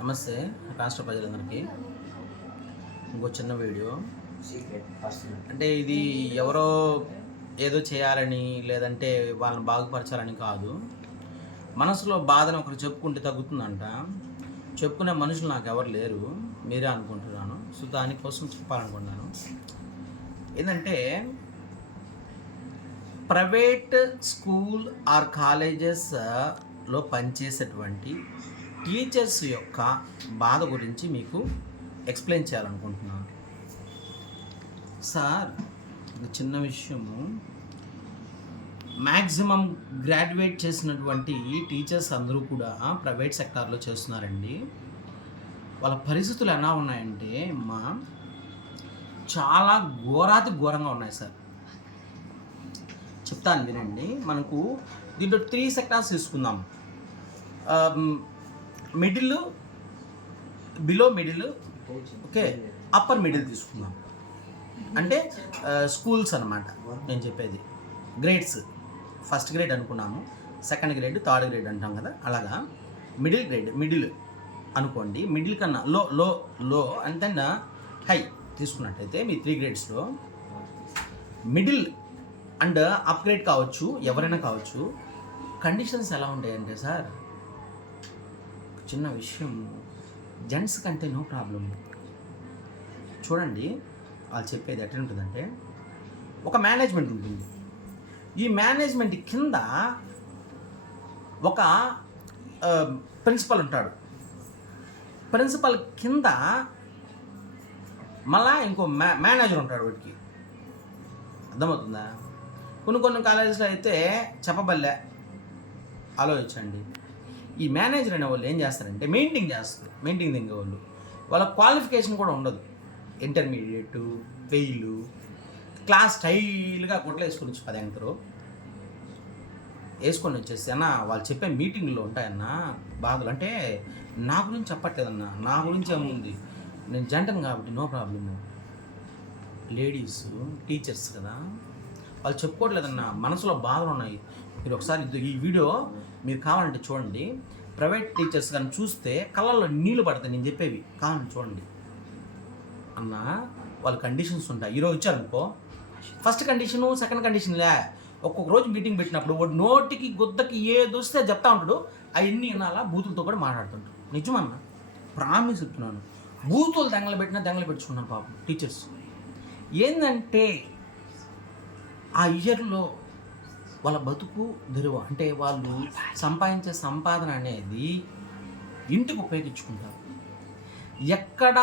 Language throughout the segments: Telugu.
నమస్తే రాష్ట్ర ప్రజలందరికీ. ఇంకో చిన్న వీడియో. అంటే ఇది ఎవరో ఏదో చేయాలని లేదంటే వాళ్ళని బాగుపరచాలని కాదు. మనసులో బాధను ఒకరు చెప్పుకుంటే తగ్గుతుందంట. చెప్పుకునే మనుషులు నాకు ఎవరు లేరు, మీరే అనుకుంటున్నాను. సో దానికోసం చెప్పాలనుకున్నాను. ఏంటంటే ప్రైవేట్ స్కూల్ ఆర్ కాలేజెస్లో పనిచేసేటువంటి టీచర్స్ యొక్క బాధ గురించి మీకు ఎక్స్ప్లెయిన్ చేయాలనుకుంటున్నాను. సార్, ఒక చిన్న విషయము. మ్యాక్సిమం గ్రాడ్యుయేట్ చేసినటువంటి టీచర్స్ అందరూ కూడా ప్రైవేట్ సెక్టార్లో చేస్తున్నారండి. వాళ్ళ పరిస్థితులు ఎలా ఉన్నాయంటే చాలా ఘోరంగా ఉన్నాయి సార్. చెప్తాను వినండి. మనకు దీంట్లో 3 సెక్టార్స్ తీసుకుందాం. Middle, below middle, okay, upper middle తీసుకుందాం. అంటే స్కూల్స్ అన్నమాట నేను చెప్పేది. గ్రేడ్స్, ఫస్ట్ గ్రేడ్ అనుకున్నాము, సెకండ్ గ్రేడ్, థర్డ్ గ్రేడ్ అంటాం కదా, అలాగా మిడిల్ అనుకోండి. మిడిల్ కన్నా లో అండ్ దెన్ హై తీసుకున్నట్టయితే మీ 3 గ్రేడ్స్లో మిడిల్ అండ్ అప్గ్రేడ్ కావచ్చు, ఎవరైనా కావచ్చు. కండిషన్స్ ఎలా ఉంటాయంటే సార్, చిన్న విషయం, జెంట్స్ కంటే నో ప్రాబ్లం. చూడండి వాళ్ళు చెప్పేది ఎట్లా ఉంటుందంటే, ఒక మేనేజ్మెంట్ ఉంటుంది. ఈ మేనేజ్మెంట్ కింద ఒక ప్రిన్సిపల్ ఉంటాడు. ప్రిన్సిపల్ కింద మళ్ళా ఇంకో మేనేజర్ ఉంటాడు. వాడికి అర్థమవుతుందా? కొన్ని కాలేజెస్లో అయితే చెప్పబల్లే. ఆలోచించండి. ఈ మేనేజర్ అనే వాళ్ళు ఏం చేస్తారంటే మెయింటైన్ దింగే వాళ్ళు. వాళ్ళ క్వాలిఫికేషన్ కూడా ఉండదు. ఇంటర్మీడియట్, ఫెయిల్, క్లాస్ స్టైల్గా గుడ్లు వేసుకొని వచ్చి 10 అంకరు వేసుకొని వచ్చేసి అన్న వాళ్ళు చెప్పే మీటింగ్లో ఉంటాయన్న బాధలు. అంటే నా గురించి చెప్పట్లేదన్న, నా గురించి ఏముంది, నేను జంటను కాబట్టి నో ప్రాబ్లము. లేడీస్ టీచర్స్ కదా, వాళ్ళు చెప్పుకోవట్లేదన్న, మనసులో బాధలు ఉన్నాయి. మీరు ఒకసారి ఈ వీడియో మీరు కావాలంటే చూడండి. ప్రైవేట్ టీచర్స్ కానీ చూస్తే కళ్ళల్లో నీళ్ళు పడతాయి. నేను చెప్పేవి కావాలంటే చూడండి అన్న. వాళ్ళ కండిషన్స్ ఉంటాయి. ఈరోజు ఇచ్చారనుకో, ఫస్ట్ కండిషను, సెకండ్ కండిషన్లే. ఒక్కొక్క రోజు మీటింగ్ పెట్టినప్పుడు వాడు నోటికి గుద్దకి ఏది వస్తే చెప్తా ఉంటాడు. అవన్నీ వినాలా, బూతులతో కూడా మాట్లాడుతుంటాడు. నిజమన్న, ప్రామిస్ చెప్తున్నాను. బూతులు దెంగలు పెట్టుకున్నాను పాపం టీచర్స్. ఏంటంటే ఆ ఇయర్లో వాళ్ళ బతుకు తెరువ, అంటే వాళ్ళు సంపాదించే సంపాదన అనేది ఇంటికి ఉపయోగించుకుంటారు. ఎక్కడ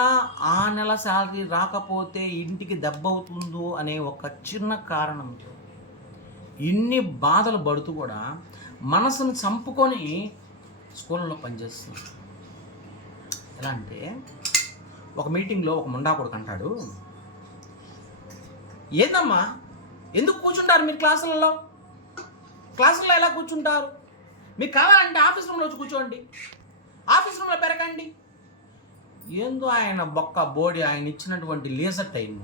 ఆ నెల శాలరీ రాకపోతే ఇంటికి దెబ్బ అవుతుందో అనే ఒక చిన్న కారణంతో ఇన్ని బాధలు పడుతూ కూడా మనసును చంపుకొని స్కూల్లో పనిచేస్తున్నారు. ఎలా అంటే, ఒక మీటింగ్లో ఒక ముండా కొడుకు అంటాడు, ఏందమ్మా ఎందుకు కూర్చుంటారు మీరు క్లాసులలో ఎలా కూర్చుంటారు? మీకు కావాలంటే ఆఫీస్ రూమ్లో వచ్చి కూర్చోండి, ఆఫీస్ రూమ్లో పెరగండి. ఏందో ఆయన బొక్క బోడి, ఆయన ఇచ్చినటువంటి లేజర్ టైము,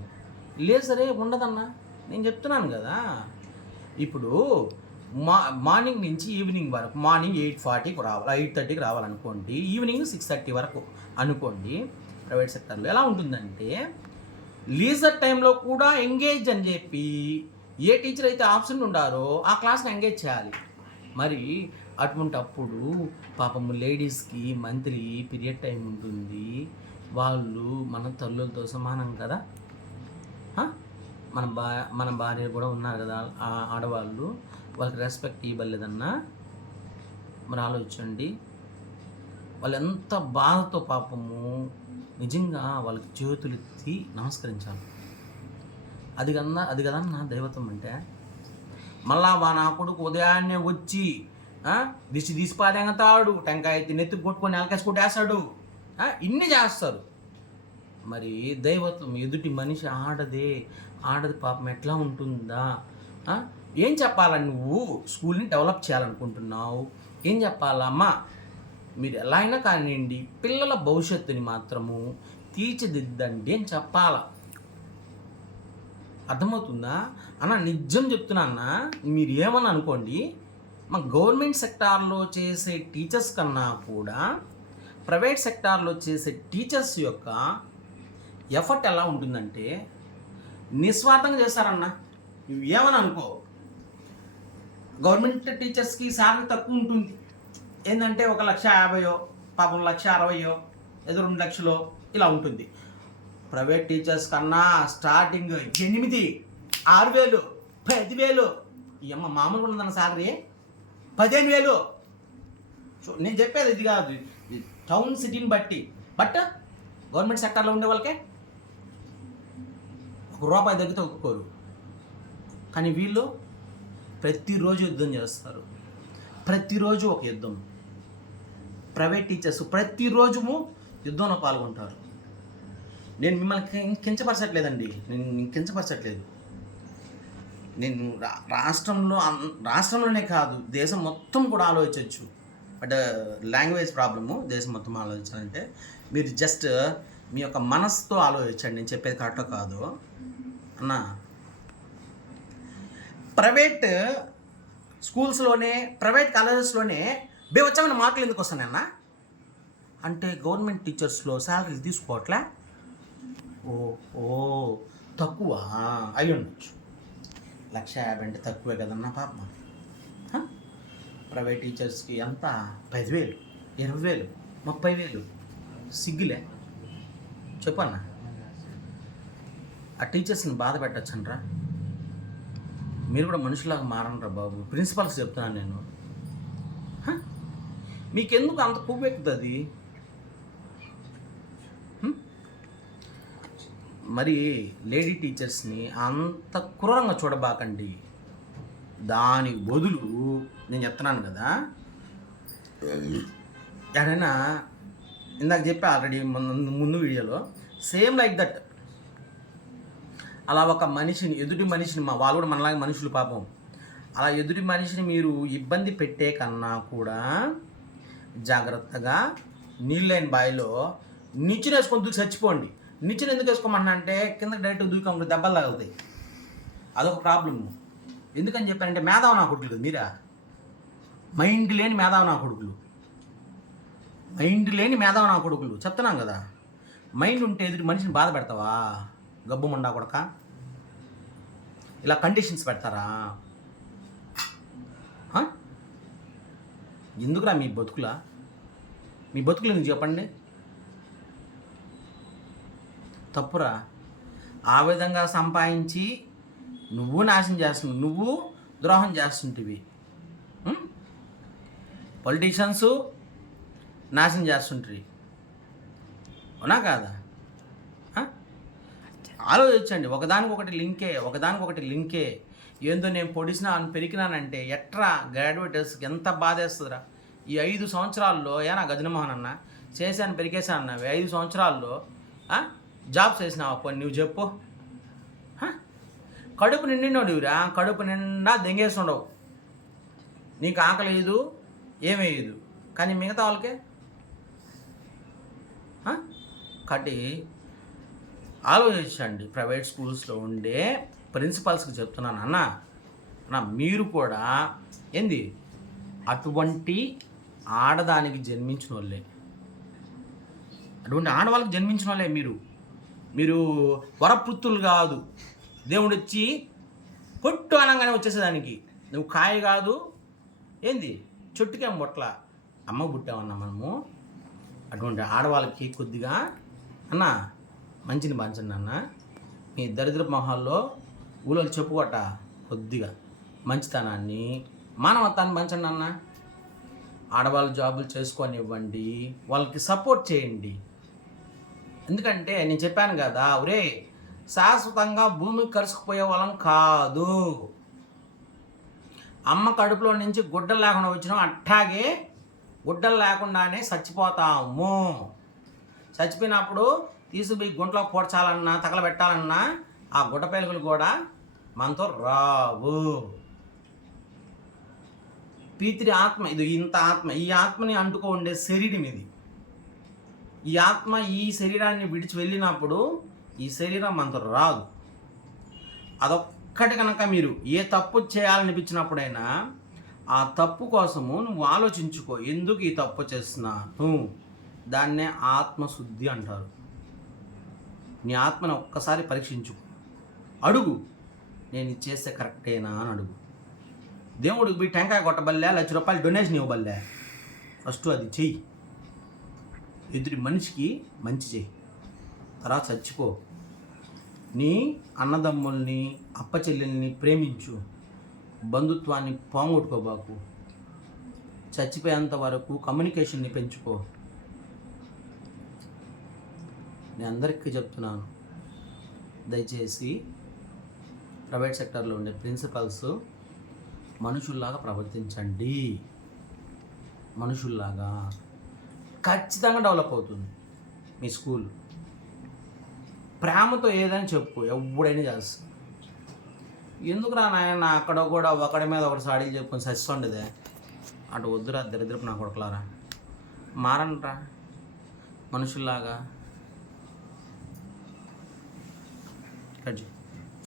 లేజరే ఉండదన్నా. నేను చెప్తున్నాను కదా. ఇప్పుడు మార్నింగ్ నుంచి ఈవినింగ్ వరకు, మార్నింగ్ 8:40కి రావాలి, 8:30కి రావాలనుకోండి, ఈవినింగ్ 6:30 వరకు అనుకోండి. ప్రైవేట్ సెక్టర్లో ఎలా ఉంటుందంటే, లీజర్ టైంలో కూడా ఎంగేజ్ అని చెప్పి ఏ టీచర్ అయితే ఆప్షన్ ఉండారో ఆ క్లాస్ని ఎంగేజ్ చేయాలి. మరి అటువంటప్పుడు పాపము లేడీస్కి మంత్లీ పీరియడ్ టైం ఉంటుంది. వాళ్ళు మన తల్లులతో సమానం కదా. మన భార్యలు కూడా ఉన్నారు కదా ఆడవాళ్ళు, వాళ్ళకి రెస్పెక్ట్ ఇవ్వలేదన్నా. మరి ఆలోచించండి, వాళ్ళు ఎంత బాధతో పాపము నిజంగా వాళ్ళకి చేతులెత్తి నమస్కరించాలి. అది కదన్నా దైవత్వం అంటే. మళ్ళా నా కొడుకు ఉదయాన్నే వచ్చి దిష్టి తీసిపాదెంగతాడు, టెంకాయ నెత్తికి కొట్టుకొని నెలకేసి కొట్టేస్తాడు, ఇన్ని చేస్తారు. మరి దైవత్వం ఎదుటి మనిషి ఆడది పాపం ఎట్లా ఉంటుందా? ఏం చెప్పాలని నువ్వు స్కూల్ని డెవలప్ చేయాలనుకుంటున్నావు? ఏం చెప్పాలమ్మా? మీరు ఎలా అయినా కానివ్వండి, పిల్లల భవిష్యత్తుని మాత్రము తీర్చిదిద్దండి అని చెప్పాలా. అర్థమవుతుందా అన్న? నిజం చెప్తున్నా అన్న. మీరు ఏమన్నా అనుకోండి, మా గవర్నమెంట్ సెక్టార్లో చేసే టీచర్స్ కన్నా కూడా ప్రైవేట్ సెక్టార్లో చేసే టీచర్స్ యొక్క ఎఫర్ట్ ఎలా ఉంటుందంటే నిస్వార్థంగా చేస్తారన్న. నువ్వు ఏమని అనుకో, గవర్నమెంట్ టీచర్స్కి శాలరీ తక్కువ ఉంటుంది. ఏంటంటే 1,50,000 పాపం 1,60,000 ఏదో 2 లక్షలు ఇలా ఉంటుంది. ప్రైవేట్ టీచర్స్ కన్నా స్టార్టింగ్ 8, 6,000, 10,000. ఈ అమ్మ మామూలుగా ఉందన్న శాలరీ 15,000. సో నేను చెప్పేది ఇది కాదు, టౌన్ సిటీని బట్టి. బట్ గవర్నమెంట్ సెక్టార్లో ఉండే వాళ్ళకే ₹1 తగ్గితే ఒప్పుకోరు. కానీ వీళ్ళు ప్రతిరోజు యుద్ధం చేస్తారు, ప్రతిరోజు ఒక యుద్ధం. ప్రైవేట్ టీచర్స్ ప్రతిరోజు యుద్ధంలో పాల్గొంటారు. నేను మిమ్మల్ని కించపరచట్లేదండి, నేను కించపరచట్లేదు. నేను రాష్ట్రంలోనే కాదు దేశం మొత్తం కూడా ఆలోచించవచ్చు. బట్ లాంగ్వేజ్ ప్రాబ్లము దేశం మొత్తం ఆలోచించాలంటే మీరు జస్ట్ మీ యొక్క మనసుతో ఆలోచించండి. నేను చెప్పేది కరెక్టో కాదు అన్న. ప్రైవేట్ స్కూల్స్లోనే, ప్రైవేట్ కాలేజెస్లోనే బేవచ్చమైన మార్కులు ఎందుకు వస్తున్నాయన్న అంటే గవర్నమెంట్ టీచర్స్లో శాలరీలు తీసుకోవట్లే. ఓ తక్కువ అయి ఉండొచ్చు. 1,50,000 అంటే తక్కువే కదన్నా పాపం. ప్రైవేట్ టీచర్స్కి ఎంత 10,000, 20,000, 30,000 సిగ్గులే చెప్పన్నా. ఆ టీచర్స్ని బాధ పెట్టచ్చండ్రా. మీరు కూడా మనుషులాగా మారండ్రా బాబు. ప్రిన్సిపల్స్ చెప్తున్నాను నేను. మీకెందుకు అంత పువ్వు ఎక్కుతుంది? మరి లేడీ టీచర్స్ని అంత క్రూరంగా చూడబాకండి. దానికి బదులు నేను చెప్తున్నాను కదా, ఎక్కడైనా ఇందాక చెప్పా ఆల్రెడీ ముందు వీడియోలో, సేమ్ లైక్ దట్. అలా ఒక మనిషిని, ఎదుటి మనిషిని, వాళ్ళు కూడా మనలాగే మనుషులు పాపం, అలా ఎదుటి మనిషిని మీరు ఇబ్బంది పెట్టే కన్నా కూడా జాగ్రత్తగా నీళ్ళైన బావిలో నిచ్చెన వేసుకొని దూకి చచ్చిపోండి. నిచ్చెన ఎందుకు వేసుకోమన్నా అంటే కిందకి డైరెక్ట్ దూకం దెబ్బలు తాగుతాయి. అదొక ప్రాబ్లము. ఎందుకని చెప్పారంటే మేధావి నా కొడుకులు కదా మీరా, మైండ్ లేని మేధావి నా కొడుకులు, మైండ్ లేని మేధావి నా కొడుకులు చెప్తున్నాం కదా. మైండ్ ఉంటే ఎదుటి మనిషిని బాధ పెడతావా? గబ్బుమండా కొడక. ఇలా కండిషన్స్ పెడతారా? ఎందుకురా మీ బతుకులా? మీ బతుకులు ఎందుకు చెప్పండి? తప్పురా. ఆ విధంగా సంపాదించి నువ్వు నాశనం చేస్తున్నావు, నువ్వు ద్రోహం చేస్తుంటివి. పొలిటీషియన్స్ నాశనం చేస్తుంటారు, అవునా కాదా? ఆలోచించండి. ఒకదానికొకటి లింకే. ఏందో నేను పొడిసినా అని పెరిగినానంటే ఎట్రా గ్రాడ్యుయేటర్స్కి ఎంత బాధేస్తుందిరా. ఈ 5 సంవత్సరాల్లో నా గజనమోహన్ అన్న చేశాను పెరిగేశాను అన్నవి 5 సంవత్సరాల్లో జాబ్స్ చేసినావా? పోనీ నువ్వు చెప్పు. కడుపు నిండినోడివిరా, కడుపు నిండా దెంగేస్తుండవు, నీకు ఆకలేదు ఏమేయదు, కానీ మిగతా వాళ్ళకే కట్టి. ఆలోచించండి. ప్రైవేట్ స్కూల్స్లో ఉండే ప్రిన్సిపల్స్కి చెప్తున్నాను అన్న, మీరు కూడా ఏంది అటువంటి ఆడదానికి జన్మించిన వాళ్ళే, అటువంటి ఆడవాళ్ళకి జన్మించిన వాళ్ళే. మీరు వరపుత్రులు కాదు. దేవుడు వచ్చి పొట్టు అనగానే వచ్చేసేదానికి నువ్వు కాయ కాదు, ఏంది చెట్టుకేం బొట్ల అమ్మ పుట్టామన్నా మనము. అటువంటి ఆడవాళ్ళకి కొద్దిగా అన్న మంచిని పంచండి అన్న. మీ దరిద్ర మొహాల్లో ఊళ్ళో చెప్పుకోట కొద్దిగా మంచితనాన్ని, మానవత్వాన్ని పంచండి అన్న. ఆడవాళ్ళు జాబులు చేసుకొనివ్వండి, వాళ్ళకి సపోర్ట్ చేయండి. ఎందుకంటే నేను చెప్పాను కదా, ఒరే శాశ్వతంగా భూమికి కరుసుకుపోయే వాళ్ళం కాదు. అమ్మ కడుపులో నుంచి గుడ్డలు లేకుండా వచ్చినాం, అట్టాగే గుడ్డలు లేకుండానే చచ్చిపోతాము. చచ్చిపోయినప్పుడు తీసుకుపోయి గుంటలో పోడ్చాలన్నా తగలబెట్టాలన్నా ఆ గుడ్డ పేలుగులు కూడా మనతో రావు. పీతిరి ఆత్మ ఇది, ఇంత ఆత్మ, ఈ ఆత్మని అంటుకో ఉండే శరీరం ఇది. ఈ ఆత్మ ఈ శరీరాన్ని విడిచి వెళ్ళినప్పుడు ఈ శరీరం మనతో రాదు. అదొక్కటి కనుక మీరు ఏ తప్పు దాన్నే ఆత్మశుద్ధి అంటారు. నీ ఆత్మను ఒక్కసారి పరీక్షించు, అడుగు, నేను ఇది చేస్తే కరెక్టేనా అని అడుగు. దేవుడికి పోయి టెంకాయ కొట్టబల్లే, ₹1,00,000 డొనేషన్ ఇవ్వబల్లే. ఫస్ట్ అది చెయ్యి, ఎదుటి మనిషికి మంచి చెయ్యి, తర్వాత చచ్చిపో. నీ అన్నదమ్ముల్ని అప్పచెల్లెల్ని ప్రేమించు, బంధుత్వాన్ని పోగొట్టుకోబాకు, చచ్చిపోయేంత వరకు కమ్యూనికేషన్ని పెంచుకో. నేను అందరికీ చెప్తున్నాను, దయచేసి ప్రైవేట్ సెక్టర్లో ఉండే ప్రిన్సిపల్స్ మనుషుల్లాగా ప్రవర్తించండి. మనుషుల్లాగా ఖచ్చితంగా డెవలప్ అవుతుంది మీ స్కూల్. ప్రేమతో ఏదైనా చెప్పు, ఎవడైనా చేస్తా. ఎందుకురా నాయన అక్కడ కూడా ఒకడి మీద ఒకటి సాడీలు చెప్పుకొని సస్తుండేదే. అటు వద్దురా దరిద్రపు నా కొడుకులారా, మారండ్రా మనుషుల్లాగా. కట్ చేయి.